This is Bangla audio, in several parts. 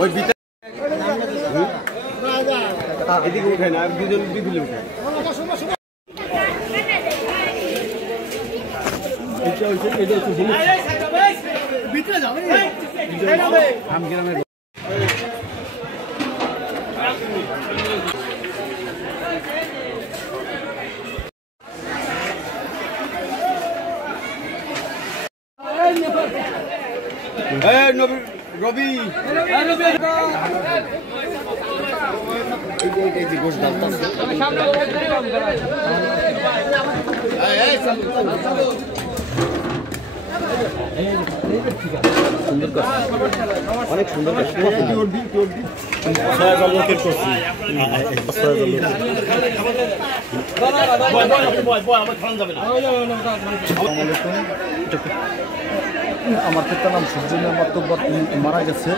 ওই ভিতরে এদিকে উঠায় না, আর দুজন বিধুলে উঠায়। রবি অনেক সুন্দর আমার পিতার নাম সূর্যমের মাতব্বর, মারা গেছে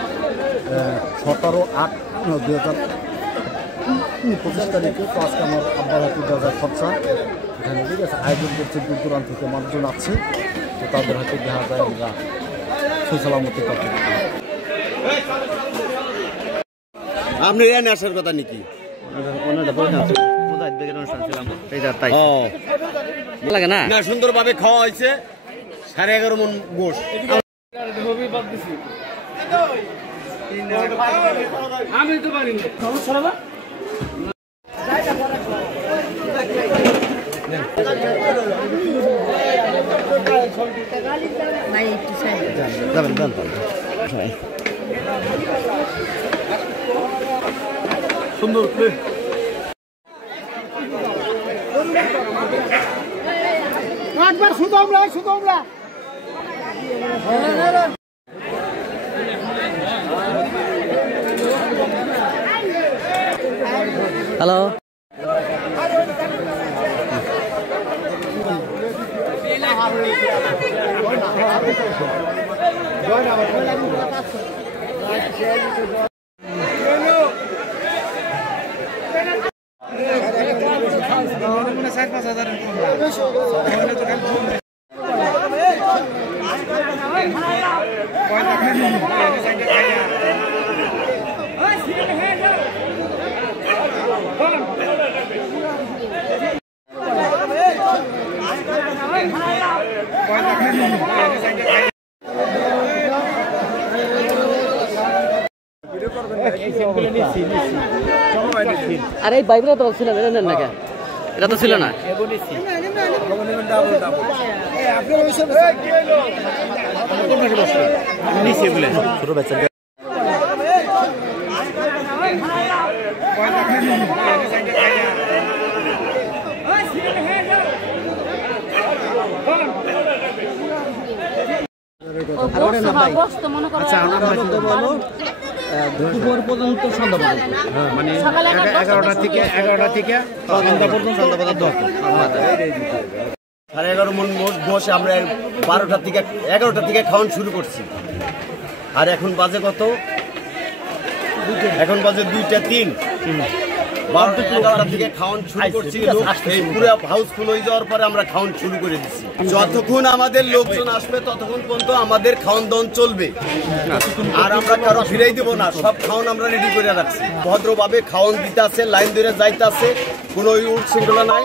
17/8/2025 তারিখে। তো আজকে আমার আব্বার হাতে যা খরচা এখানে ঠিক আছে আয়োজন করছে, দূর দূরান্ত থেকে মানুষজন আছে, তো তাদের হাতে দেখা যায় আমরা সুসালামতি থাকি। আপনি এনে আসার কথা নাকি? লাগে না না, সুন্দরভাবে খাওয়া হয়েছে। 11.5 মণ গোশ। আমি তো পারি সুন্দর একবার শুধু আমরা হ্যালো আরে এই বাইকটা তো ছিল না, এটা তো ছিল না। দুপুর পর্যন্ত সন্ধ্যা পর্যন্ত, মানে 11টা থেকে সন্ধ্যা পর্যন্ত। 11.5 মণ মোট গোশ আমরা 11টা থেকে খাওয়ান শুরু করছি। আর এখন বাজে কত? এখন বাজে 2:03। 12টা থেকে খাওয়ান শুরু করছি। এই পুরো হাউস ফুল হয়ে যাওয়ার পরে আমরা খাওয়ান শুরু করে দিচ্ছি। যতক্ষণ আমাদের লোকজন আসবে ততক্ষণ পর্যন্ত আমাদের খাওয়ান দাওয়ান চলবে, আর আমরা কারো ফিরাই দেবো না। সব খাওয়ান আমরা রেডি করে রাখছি। ভদ্রভাবে খাওয়ান দিতে আছে, লাইন ধরে যাইতে আছে, কোনো উঠ শৃঙ্খলা নাই।